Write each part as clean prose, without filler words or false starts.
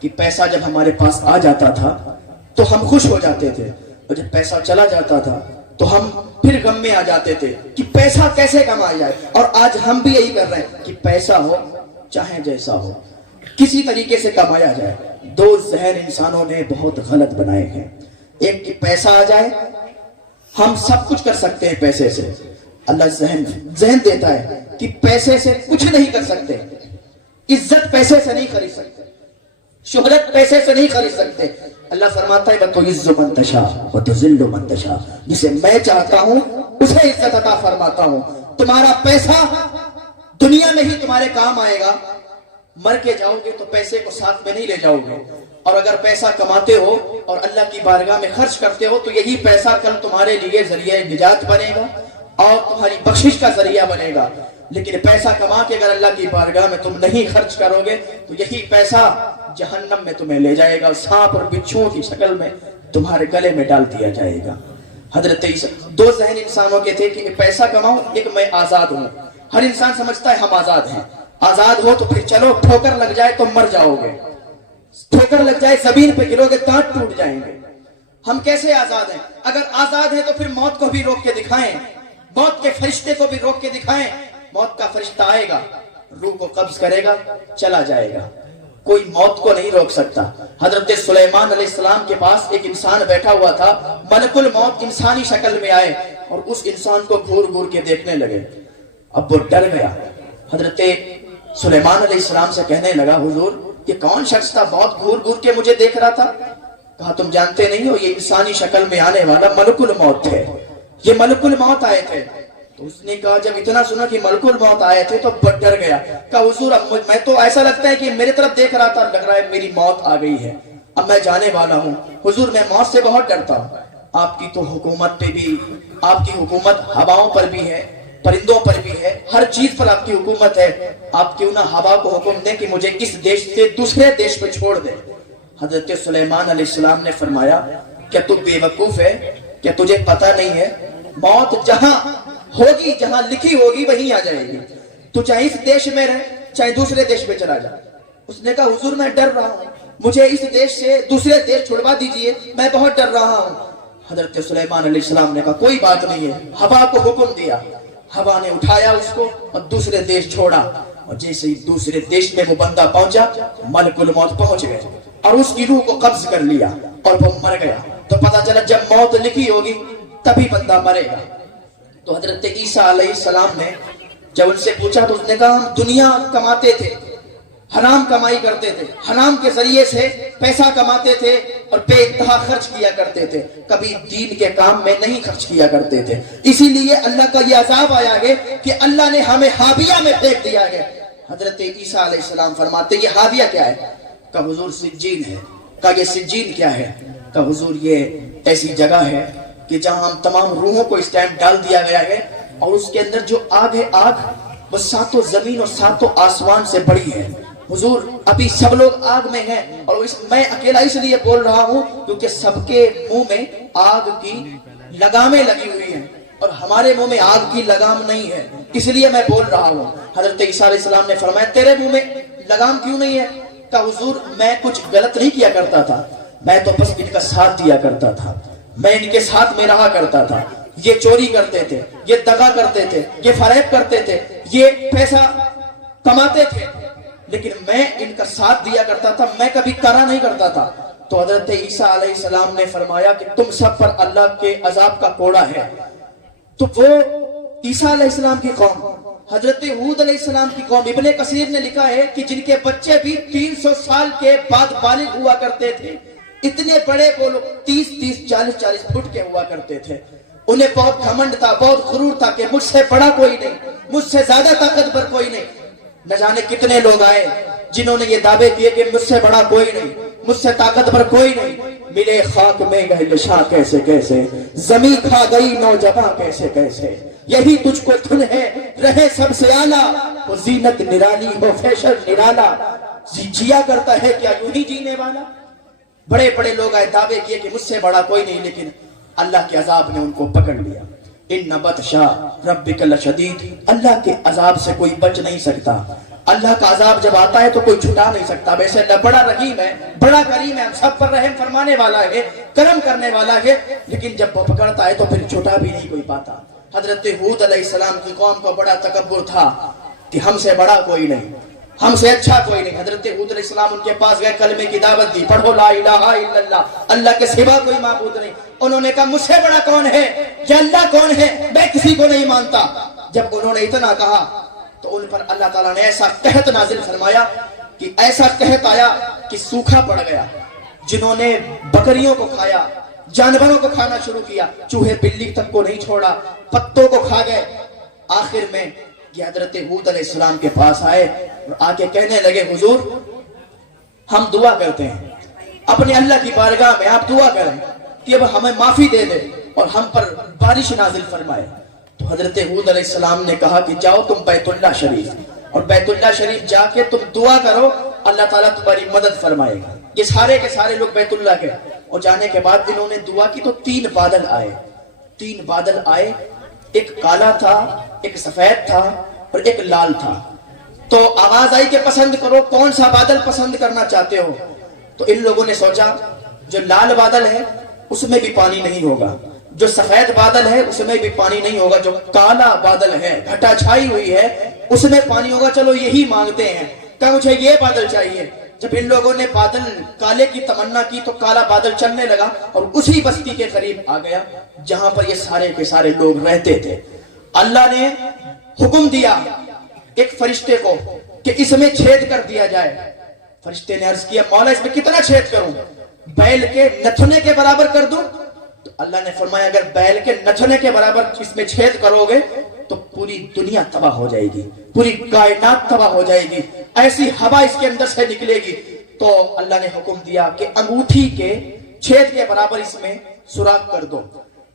کہ پیسہ جب ہمارے پاس آ جاتا تھا تو ہم خوش ہو جاتے تھے، اور جب پیسہ چلا جاتا تھا تو ہم پھر غم میں آ جاتے تھے کہ پیسہ کیسے کمایا جائے۔ اور آج ہم بھی یہی کر رہے ہیں کہ پیسہ ہو چاہے جیسا ہو، کسی طریقے سے کمایا جائے۔ دو ذہن انسانوں نے بہت غلط بنائے ہیں، ایک کہ پیسہ آ جائے، ہم سب کچھ کر سکتے ہیں پیسے سے۔ اللہ ذہن دیتا ہے کہ پیسے سے کچھ نہیں کر سکتے، عزت پیسے سے نہیں خرید سکتے، شہرت پیسے سے نہیں خرید سکتے۔ اللہ فرماتا ہے وَتُعِزُّ مَن تَشَاءُ وَتُذِلُّ مَن تَشَاءُ، جسے میں چاہتا ہوں اسے عزت عطا فرماتا ہوں۔ تمہارا پیسہ دنیا میں ہی تمہارے کام آئے گا، مر کے جاؤ گے تو پیسے کو ساتھ میں نہیں لے جاؤ گے، اور اگر پیسہ کماتے ہو اور اللہ کی بارگاہ میں خرچ کرتے ہو تو یہی پیسہ کل تمہارے لیے ذریعہ نجات بنے گا اور تمہاری بخشش کا ذریعہ بنے گا۔ لیکن پیسہ کما کے اگر اللہ کی بارگاہ میں تم نہیں خرچ کرو گے تو یہی پیسہ جہنم میں تمہیں لے جائے گا، سانپ اور بچھوؤں کی شکل میں تمہارے گلے میں ڈال دیا جائے گا۔ حضرت عیسیٰ، دو ذہن انسانوں کے تھے کہ پیسہ کماؤں، ایک میں آزاد ہوں۔ ہر انسان سمجھتا ہے ہم آزاد ہیں، آزاد ہو تو پھر چلو، ٹھوکر لگ جائے تو مر جاؤ گے، ٹھوکر لگ جائے زمین پہ گرو گے دانت ٹوٹ جائیں گے۔ ہم کیسے آزاد ہیں؟ اگر آزاد ہیں تو پھر موت کو بھی روک کے دکھائیں، موت کے فرشتے کو بھی روک کے دکھائیں۔ موت کا فرشتہ آئے گا، روح کو قبض کرے گا، چلا جائے گا، کوئی موت کو نہیں روک سکتا۔ حضرت سلیمان علیہ السلام کے پاس ایک انسان بیٹھا ہوا تھا، ملک الموت انسانی شکل میں آئے اور اس انسان کو گھور گھور کے دیکھنے لگے۔ اب وہ ڈر گیا، حضرت سلیمان علیہ السلام سے کہنے لگا حضور یہ کون شخص تھا بہت گھور گھور کے مجھے دیکھ رہا تھا؟ کہا تم جانتے نہیں ہو یہ انسانی شکل میں آنے والا ملک الموت تھے، یہ ملک الموت آئے تھے۔ تو اس نے کہا جب اتنا سنا کہ ملک الموت آئے تھے تو بہت ڈر گیا، کہا حضور اب میں تو ایسا لگتا ہے کہ میری طرف دیکھ رہا تھا، لگ رہا ہے میری موت آ گئی ہے، اب میں جانے والا ہوں۔ حضور میں موت سے بہت ڈرتا ہوں، آپ کی تو حکومت پہ بھی، آپ کی حکومت ہواؤں پر بھی ہے، پرندوں پر بھی ہے، ہر چیز پر آپ کی حکومت ہے، آپ کیوں نہ ہوا کو حکم دیں کہ مجھے کس دیش سے دوسرے دیش پہ چھوڑ دے۔ حضرت سلیمان علیہ السلام نے فرمایا کیا تو بے وقوف ہے، کیا تجھے پتہ نہیں ہے موت جہاں ہوگی، جہاں لکھی ہوگی وہیں آ جائے گی، تو چاہے اس دیش میں رہے چاہے دوسرے دیش میں چلا جائے۔ اس نے کہا حضور میں ڈر رہا ہوں، مجھے اس دیش سے دوسرے دیش چھڑوا دیجئے، میں بہت ڈر رہا ہوں۔ حضرت سلیمان علیہ السلام نے کہا کوئی بات نہیں ہے، ہوا کو حکم دیا، ہوا نے اٹھایا اس کو اور دوسرے دیش چھوڑا، اور جیسے ہی دوسرے دیش میں وہ بندہ پہنچا ملک الموت پہنچ گئے اور اس کی روح کو قبض کر لیا اور وہ مر گیا۔ تو پتہ چلا جب موت لکھی ہوگی تبھی بندہ مرے گا۔ تو حضرت عیسیٰ علیہ السلام نے جب ان سے پوچھا تو اس نے کہا ہم دنیا کماتے تھے، حرام کمائی کرتے تھے، حرام کے ذریعے سے پیسہ کماتے تھے اور بے انتہا خرچ کیا کرتے تھے، کبھی دین کے کام میں نہیں خرچ کیا کرتے تھے، اسی لیے اللہ کا یہ عذاب آیا گیا کہ اللہ نے ہمیں حاویہ میں پھینک دیا گیا۔ حضرت عیسیٰ علیہ السلام فرماتے یہ حاویہ کیا ہے؟ کہا حضور سجین ہے۔ کہا یہ سجین کیا ہے؟ کہا حضور یہ ایسی جگہ ہے کہ جہاں ہم تمام روحوں کو اس ٹائم ڈال دیا گیا ہے، اور اس کے اندر جو آگ ہے، آگ وہ ساتوں زمین اور ساتوں آسمان سے بڑی ہے۔ حضور ابھی سب لوگ آگ میں ہیں، اور میں اکیلا اس لیے بول رہا ہوں کیونکہ سب کے منہ میں آگ کی لگامیں لگی ہوئی ہیں اور ہمارے منہ میں آگ کی لگام نہیں ہے، اس لیے میں بول رہا ہوں۔ حضرت عیسیٰ علیہ السلام نے فرمایا تیرے منہ میں لگام کیوں نہیں ہے؟ کہا حضور میں کچھ غلط نہیں کیا کرتا تھا، میں تو بس ان کا ساتھ دیا کرتا تھا، میں ان کے ساتھ میں رہا کرتا تھا، یہ چوری کرتے تھے، یہ دغا کرتے تھے، یہ فریب کرتے تھے، یہ پیسہ کماتے تھے، لیکن میں ان کا ساتھ دیا کرتا تھا، میں کبھی کرا نہیں کرتا تھا۔ تو حضرت عیسیٰ علیہ السلام نے فرمایا کہ تم سب پر اللہ کے عذاب کا کوڑا ہے۔ تو وہ عیسیٰ علیہ السلام کی قوم، حضرت ہود علیہ السلام کی قوم، ابن کثیر نے لکھا ہے کہ جن کے بچے بھی 300 سال کے بعد بالغ ہوا کرتے تھے، اتنے بڑے وہ لوگ 30 40 فٹ کے ہوا کرتے تھے، انہیں بہت گھمنڈ تھا، بہت غرور تھا کہ مجھ سے بڑا کوئی نہیں، مجھ سے زیادہ طاقتور کوئی نہیں۔ نہ جانے کتنے لوگ آئے جنہوں نے یہ دعوے کیے کہ مجھ سے بڑا کوئی نہیں، مجھ سے طاقتور کوئی نہیں، ملے خاک میں گئے نشاں کیسے کیسے، زمین کھا گئی نوجواں کیسے کیسے، یہی تجھ کو دھن ہے رہے سب سے اعلیٰ، وہ زینت نرالی ہو فیشن نرالا، جیا کرتا ہے کیا یوں ہی جینے والا۔ بڑے بڑے لوگ آئے دعوے کیے کہ مجھ سے بڑا کوئی نہیں، لیکن اللہ کے عذاب نے ان کو پکڑ لیا۔ ان بطشا ربک لشدید، اللہ کے عذاب سے کوئی بچ نہیں سکتا۔ اللہ کا عذاب جب آتا ہے تو کوئی چھٹا نہیں سکتا. ویسے اللہ بڑا رحیم ہے, بڑا کریم ہے, ہم سب پر رحم فرمانے والا ہے, کرم کرنے والا ہے, لیکن جب وہ پکڑتا ہے تو پھر چھٹا بھی نہیں کوئی پاتا. حضرت ہود علیہ السلام کی قوم کو بڑا تکبر تھا کہ ہم سے بڑا کوئی نہیں, ہم سے اچھا کوئی نہیں. حضرت ہود علیہ السلام ان کے پاس گئے, کلمے کی دعوت دی, پڑھو لا الہ الا اللہ, اللہ کے سوا کوئی معبود نہیں. انہوں نے کہا مجھ سے بڑا کون ہے, یہ اللہ کون ہے, میں کسی کو نہیں مانتا. جب انہوں نے اتنا کہا تو ان پر اللہ تعالیٰ نے ایسا قحط نازل فرمایا کہ ایسا قحط آیا کہ سوکھا پڑ گیا. جنہوں نے بکریوں کو کھایا, جانوروں کو کھانا شروع کیا, چوہے بلی تک کو نہیں چھوڑا, پتوں کو کھا گئے. آخر میں یہ حضرت ہود علیہ السلام کے پاس آئے اور آ کے کہنے لگے حضور ہم دعا کرتے ہیں اپنے اللہ کی بارگاہ میں, آپ دعا کریں کہ اب ہمیں معافی دے دے اور ہم پر بارش نازل فرمائے. تو حضرت ہود علیہ السلام نے کہا کہ جاؤ تم بیت اللہ شریف, اور بیت اللہ شریف جا کے تم دعا کرو, اللہ تعالیٰ تمہاری مدد فرمائے گا. یہ سارے کے سارے لوگ بیت اللہ گئے اور جانے کے بعد انہوں نے دعا کی تو 3 بادل آئے. 3 بادل آئے, ایک کالا تھا, ایک سفید تھا اور ایک لال تھا. تو آواز آئی کہ پسند کرو, کون سا بادل پسند کرنا چاہتے ہو. تو ان لوگوں نے سوچا جو لال بادل ہے اس میں بھی پانی نہیں ہوگا, جو سفید بادل ہے اس میں بھی پانی نہیں ہوگا, جو کالا بادل ہے گھٹا چھائی ہوئی ہے اس میں پانی ہوگا, چلو یہی مانگتے ہیں. کہ مجھے یہ بادل چاہیے. جب ان لوگوں نے بادل کالے کی تمنا کی تو کالا بادل چلنے لگا اور اسی بستی کے قریب آ گیا جہاں پر یہ سارے کے سارے لوگ رہتے تھے. اللہ نے حکم دیا ایک فرشتے کو کہ اس میں چھید کر دیا جائے. فرشتے نے عرض کیا مولا اس میں کتنا چھید کروں, بیل کے نتھنے کے برابر کر دوں. تو اللہ نے فرمایا اگر بیل کے نتھنے کے برابر اس میں چھید کرو گے تو پوری دنیا تباہ ہو جائے گی, پوری کائنات تباہ ہو جائے گی, ایسی ہوا اس کے اندر سے نکلے گی. تو اللہ نے حکم دیا کہ انگوٹھی کے چھید کے برابر اس میں سوراخ کر دو,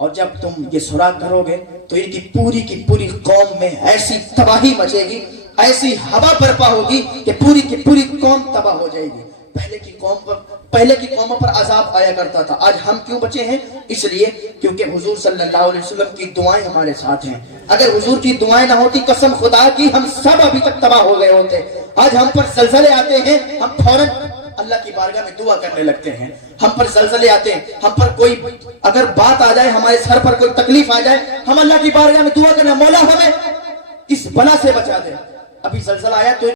اور جب تم یہ سوراخ کرو گے تو ان کی پوری قوم میں ایسی تباہی مچے گی, ایسی ہوا برپا ہوگی کہ پوری کی پوری قوم تباہ ہو جائے گی. پہلے کی قوموں پر عذاب آیا کرتا تھا. آج ہم کیوں بچے ہیں؟ اس لیے کیونکہ حضور صلی اللہ علیہ وسلم کی دعائیں ہمارے ساتھ ہیں. اگر حضور کی دعائیں نہ ہوتی قسم خدا کی ہم سب ابھی تک تباہ ہو گئے ہوتے. آج ہم پر زلزلے آتے ہیں, ہم فوراً اللہ کی بارگاہ میں دعا کرنے لگتے ہیں. ہم پر زلزلے آتے ہیں, ہم پر کوئی اگر بات آ جائے, ہمارے سر پر کوئی تکلیف آ جائے, ہم اللہ کی بارگاہ میں دعا کرنا مولا ہمیں اس بلا سے بچا دے. ابھی زلزلہ آیا تو